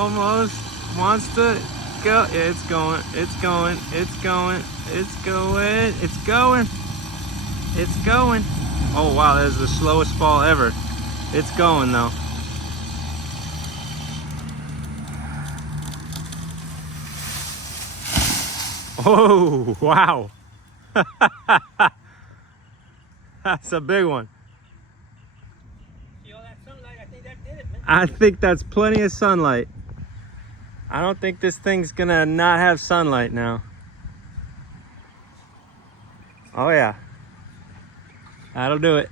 almost wants to go. It's going, it's going, it's going, it's going, it's going, it's going. Oh wow, that is the slowest fall ever. It's going though. Oh wow. That's a big one. See all that sunlight? I think that did it, man. I think that's plenty of sunlight. I don't think this thing's gonna not have sunlight now. Oh yeah. That'll do it.